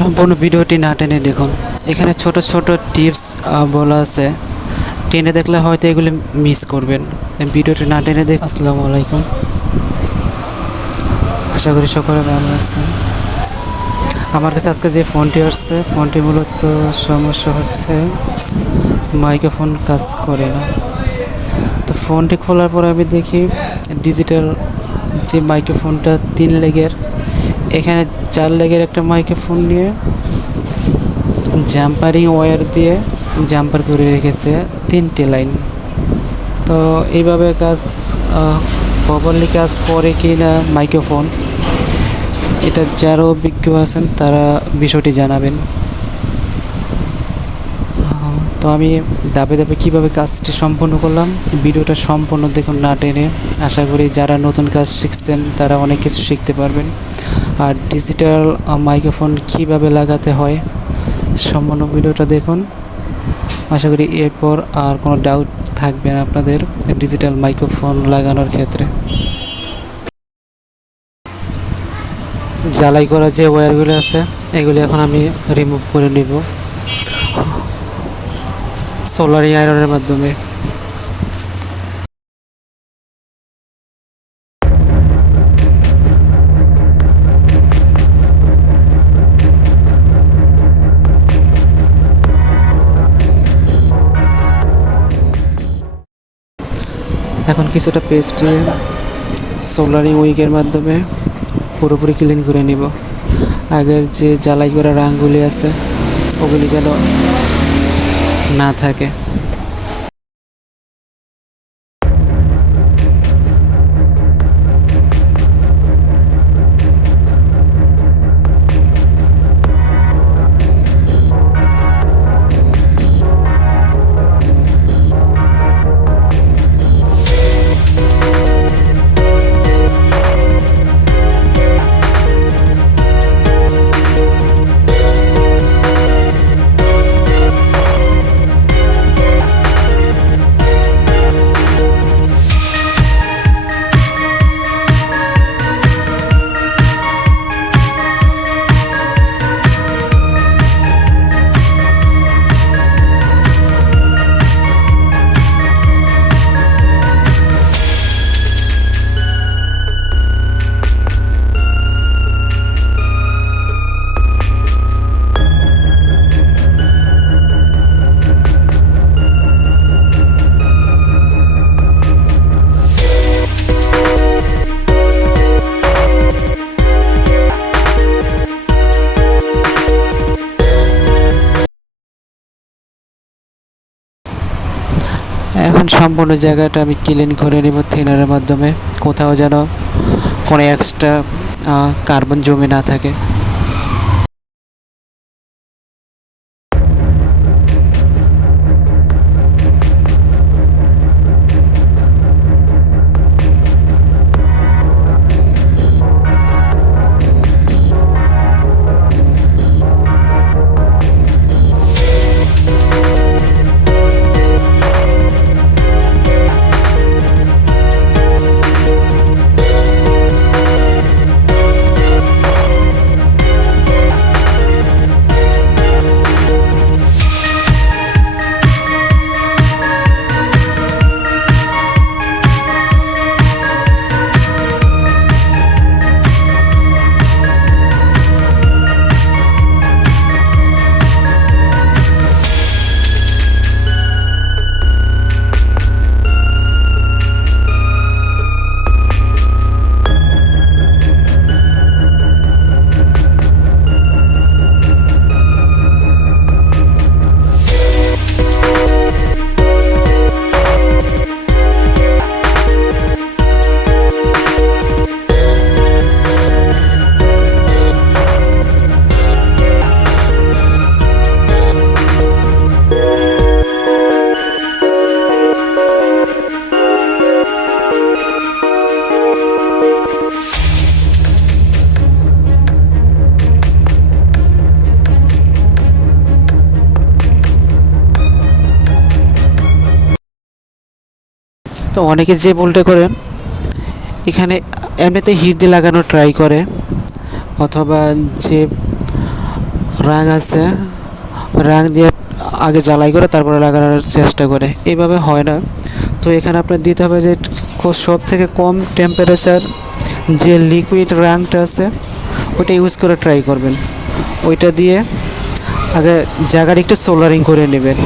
সম্পূর্ণ ভিডিওটি না টেনে দেখুন। এখানে ছোট ছোট টিপস বলা আছে। টেনে দেখলে হয়তো এগুলি মিস করবেন। ভিডিওটি না টেনে দেখ আসসালামু আলাইকুম। আশা করি সকলে ভালো আছেন। আমার কাছে আজকে যে ফোনটি আসছে, ফোনটি মূলত সমস্যা হচ্ছে মাইক্রোফোন কাজ করে না। তো ফোনটি খোলার পর আমি দেখি, ডিজিটাল যে মাইক্রোফোনটা তিন লেগের এখানে চার লেগের একটা মাইক্রোফোন নিয়ে জাম্পারিং ওয়্যার দিয়ে জাম্পার করে রেখেছে তিনটে লাইন তো এইভাবে কাজ প্রপারলি কাজ করে কি না মাইক্রোফোন এটা যারা বিজ্ঞ আছেন তারা বিষয়টি জানাবেন। তো আমি ধাপে ধাপে কীভাবে কাজটি সম্পূর্ণ করলাম, ভিডিওটা সম্পূর্ণ দেখুন না টেনে। আশা করি যারা নতুন কাজ শিখছেন, তারা অনেক কিছু শিখতে পারবেন। আর ডিজিটাল মাইক্রোফোন কীভাবে লাগাতে হয়, সম্পূর্ণ ভিডিওটা দেখুন। আশা করি এরপর আর কোনো ডাউট থাকবে না আপনাদের ডিজিটাল মাইক্রোফোন লাগানোর ক্ষেত্রে। জ্বালাই করা যে ওয়্যারগুলো আছে, এগুলি এখন আমি রিমুভ করে নিব। সোলারি আয়রনের মাধ্যমে। এখন কিছুটা পেস্ট দিয়ে সোলারিং উইকের মাধ্যমে পুরোপুরি ক্লিন করে নিব। আগের যে জ্বালাই করা রাঙগুলি আছে, ওগুলি যেন না থাকে এখন সম্পূর্ণ জায়গাটা আমি ক্লিন করে নেব থিনারের মাধ্যমে। কোথাও যেন কোনো এক্সট্রা কার্বন জমে না থাকে। তো অনেকে যে ভুলটা করেন, এখানে এমনিতে হিট দিয়ে লাগানো ট্রাই করে, অথবা যে রাং আছে রাং দিয়ে আগে জ্বালাই করে তারপরে লাগানোর চেষ্টা করে এইভাবে হয় না। তো এখানে আপনার দিতে হবে যে সব থেকে কম টেম্পারেচার যে লিকুইড রাংটা আছে, ওইটা ইউজ করে ট্রাই করবেন। ওইটা দিয়ে আগে জায়গাটা একটু সোলারিং করে নেবেন।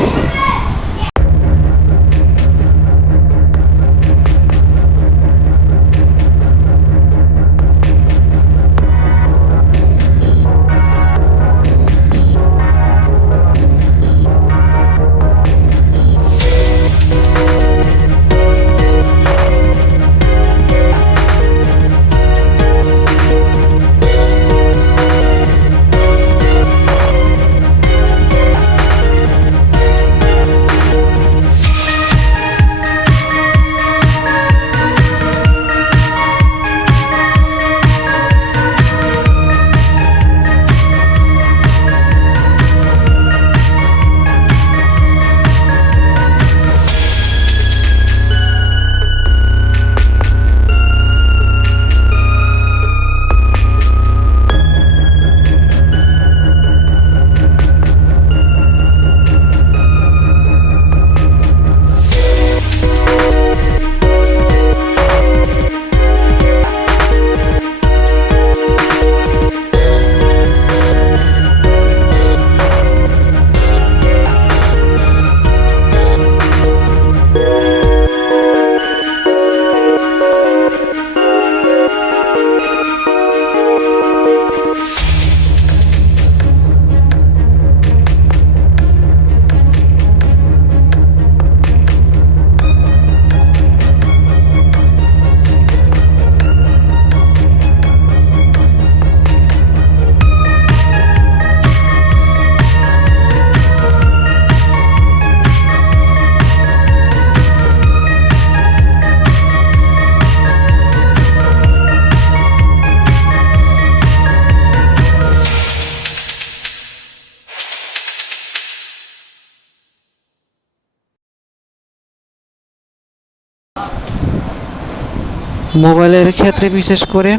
মোবাইলের ক্ষেত্রে বিশেষ করে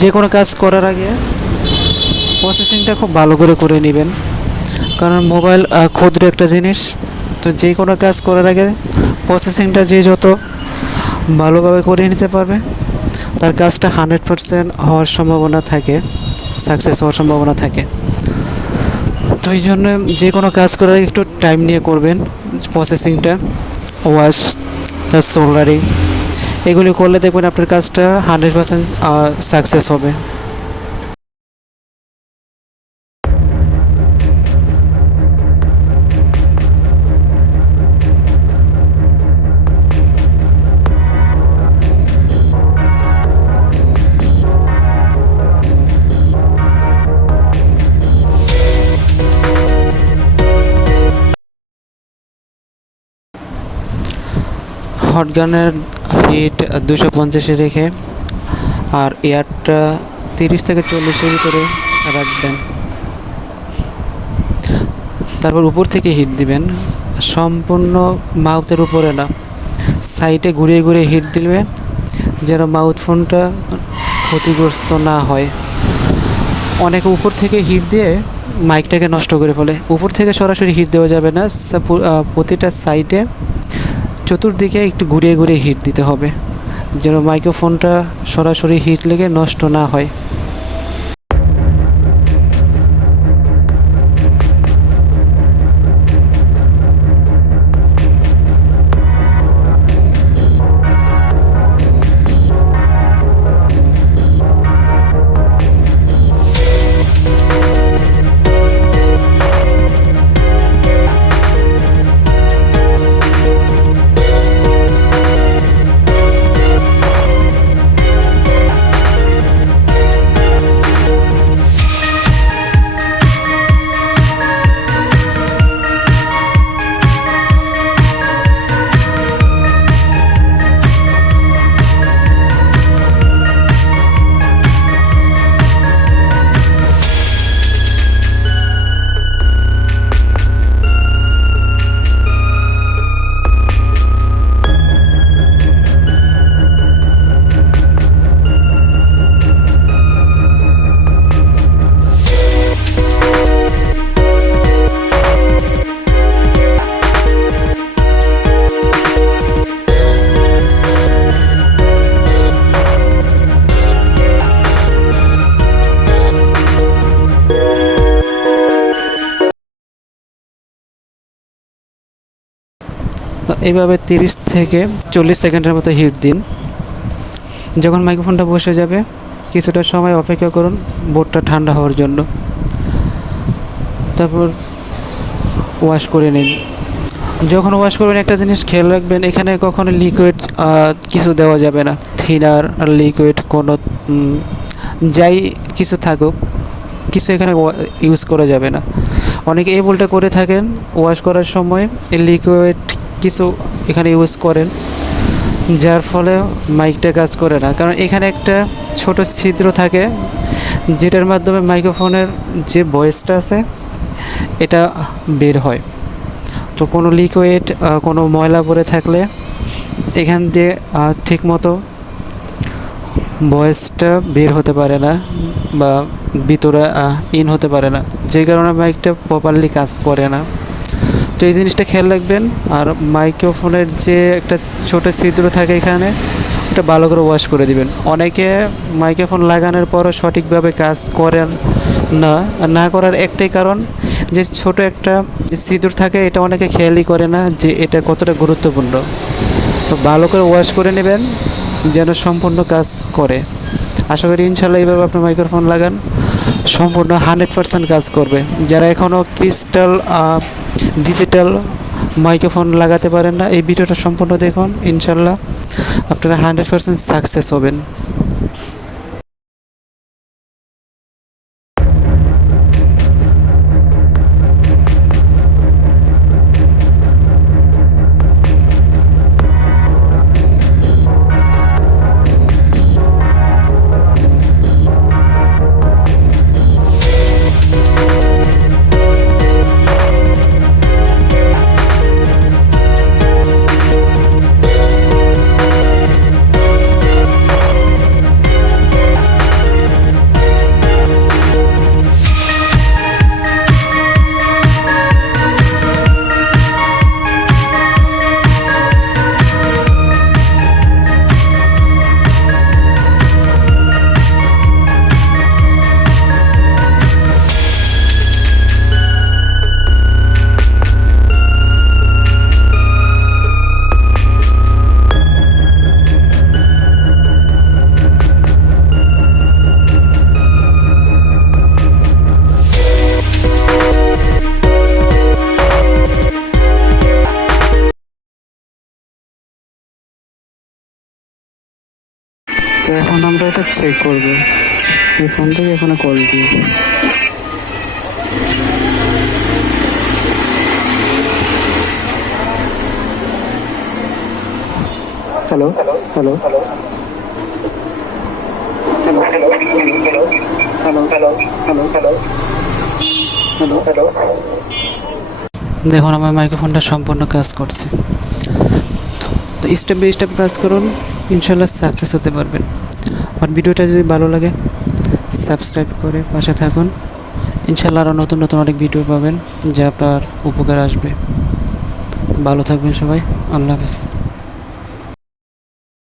যে কোনো কাজ করার আগে প্রসেসিংটা খুব ভালো করে করে নেবেন। কারণ মোবাইল ক্ষুদ্র একটা জিনিস, তো যে কোনো কাজ করার আগে প্রসেসিংটা যে যত ভালোভাবে করে নিতে পারবে, তার কাজটা হান্ড্রেড পারসেন্ট হওয়ার সম্ভাবনা থাকে সাকসেস হওয়ার সম্ভাবনা থাকে। তো এই জন্য যে কোনো কাজ করার আগে একটু টাইম নিয়ে করবেন প্রসেসিংটা ওয়াশ সোল্ডারিং এগুলি করলে দেখবেন আপনার কাজটা হান্ড্রেড পার্সেন্ট সাকসেস হবে। হট গানের হিট দুশো পঞ্চাশে রেখে আর এয়ারটা তিরিশ থেকে চল্লিশের ভিতরে রাখবেন। তারপর উপর থেকে হিট দিবেন। সম্পূর্ণ মাউথের উপরে না, সাইডে ঘুরিয়ে ঘুরিয়ে হিট দিবেন যেন মাউথ ফোনটা ক্ষতিগ্রস্ত না হয়। অনেকে উপর থেকে হিট দিয়ে মাইকটাকে নষ্ট করে ফেলে। উপর থেকে সরাসরি হিট দেওয়া যাবে না। প্রতিটা সাইডে চতুর্দিকে একটু ঘুরিয়ে ঘুরিয়ে হিট দিতে হবে, যেন মাইক্রোফোনটা সরাসরি হিট লেগে নষ্ট না হয়। এইভাবে তিরিশ থেকে চল্লিশ সেকেন্ডের মতো হিট দিন। যখন মাইক্রোফোনটা বসে যাবে, কিছুটা সময় অপেক্ষা করুন বোর্ডটা ঠান্ডা হওয়ার জন্য। তারপর ওয়াশ করে নিন। যখন ওয়াশ করবেন, একটা জিনিস খেয়াল রাখবেন, এখানে কখনো লিকুইড কিছু দেওয়া যাবে না। থিনার, লিকুইড, কোনো যাই কিছু থাকুক, কিছু এখানে ইউজ করা যাবে না। অনেকে এই ভুলটা করে থাকেন, ওয়াশ করার সময় লিকুইড কিছু এখানে ইউজ করেন, যার ফলে মাইকটা কাজ করে না। কারণ এখানে একটা ছোট ছিদ্র থাকে, যেটার মাধ্যমে মাইক্রোফোনের যে ভয়েসটা আছে, এটা বের হয়। তো কোনো লিকুইড কোনো ময়লা পড়ে থাকলে এখান দিয়ে ঠিকমতো ভয়েসটা বের হতে পারে না বা ভিতরে ইন হতে পারে না। যে কারণে মাইকটা প্রপারলি কাজ করে না। তো এই জিনিসটা খেয়াল রাখবেন। আর মাইক্রোফোনের যে একটা ছোট ছিদ্র থাকে এখানে, ওটা ভালো করে ওয়াশ করে দিবেন। অনেকে মাইক্রোফোন লাগানোর পরও সঠিকভাবে কাজ করেন না। না করার একটাই কারণ যে ছোট একটা সিঁদুর থাকে, এটা অনেকে খেয়ালই করে না যে এটা কতটা গুরুত্বপূর্ণ। তো ভালো করে ওয়াশ করে নেবেন, যেন সম্পূর্ণ কাজ করে। আশা করি ইনশাল্লাহ এইভাবে আপনার মাইক্রোফোন লাগান। সম্পূর্ণ হান্ড্রেড পার্সেন্ট কাজ করবে। যারা এখনও ক্রিস্টাল ডিজিটাল মাইক্রোফোন লাগাতে পারেন না। এই ভিডিওটা সম্পূর্ণ দেখুন। ইনশাল্লাহ আপনারা হান্ড্রেড পার্সেন্ট সাকসেস হবেন। ফোনটা এটা চেক করবে। এই ফোন থেকে এখানে কল দিয়ে হ্যালো হ্যালো হ্যালো দেখুন, আমার মাইক্রোফোনটা সম্পূর্ণ কাজ করছে। তো স্টেপ বাই স্টেপ কাজ করুন। ইনশাল্লাহ সাকসেস হতে পারবেন। আর ভিডিওটা যদি ভালো লাগে সাবস্ক্রাইব করে পাশে থাকুন। ইনশাল্লাহ আরও নতুন নতুন অনেক ভিডিও পাবেন, যা আপনার উপকার আসবে। ভালো থাকবেন সবাই, আল্লাহ হাফিজ।